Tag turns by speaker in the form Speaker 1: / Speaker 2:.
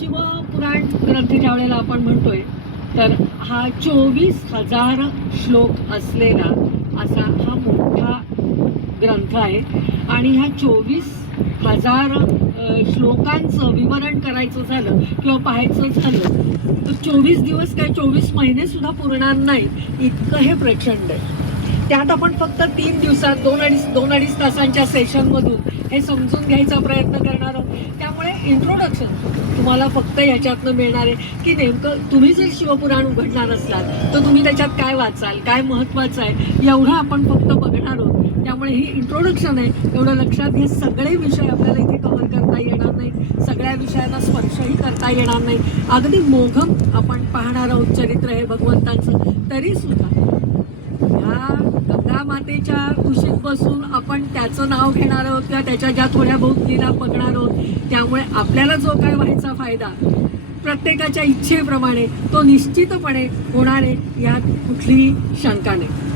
Speaker 1: शिवपुराण ग्रंथ ज्या वेळेला आपण म्हणतोय तर हा चोवीस हजार श्लोक असलेला असा हा मोठा ग्रंथ आहे. आणि ह्या चोवीस हजार श्लोकांचं विवरण करायचं झालं किंवा पाहायचं झालं तर चोवीस दिवस काय चोवीस महिने सुद्धा पुरणार नाही इतकं हे प्रचंड आहे. त्यात आपण फक्त तीन दिवसात दोन अडीच दोन अडीच तासांच्या सेशनमधून हे समजून घ्यायचा प्रयत्न करणार आहोत. इंट्रोडक्शन तुम्हाला फक्त ह्याच्यातनं मिळणार आहे की नेमकं तुम्ही जर शिवपुराण उघडणार असलात तर तुम्ही त्याच्यात काय वाचाल काय महत्त्वाचं आहे एवढं आपण फक्त बघणार आहोत. त्यामुळे ही इंट्रोडक्शन आहे. एवढं लक्षात घे सगळे विषय आपल्याला इथे कव्हर करता येणार नाही सगळ्या विषयांना स्पर्शही करता येणार नाही अगदी मोघम आपण पाहणार आहोत चरित्र हे भगवंतांचं. तरीसुद्धा मातेच्या कुशीत बसून आपण त्याचं नाव घेणार आहोत किंवा त्याच्या ज्या थोड्या बहुत लीला बघणार आहोत त्यामुळे आपल्याला जो काय व्हायचा फायदा प्रत्येकाच्या इच्छेप्रमाणे तो निश्चितपणे होणार आहे यात कुठलीही शंका नाही.